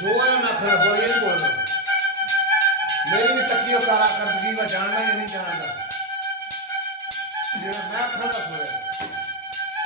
जो है ना खरा बोल ये बोलना मेरी भी तकियो कारा कर दी मैं जानना या नहीं जानता जेड़ा मैं खरा होया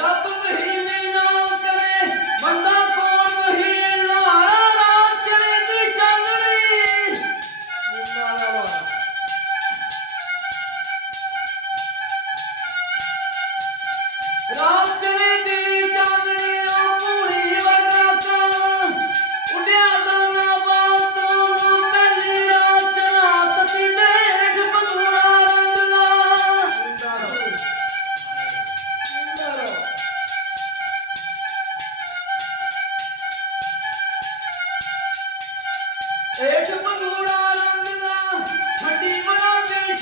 रब महीने ना करे बंदा कौन महीने लोहारा रात चले दी चांदनी रात चले दी चांदनी ओ पूरी वर्गा का उड़िया दाना बात तो पहली रात रात दी देख पंगुड़ा रंगला एक पंगुड़ा रंगला हड्डी बना दे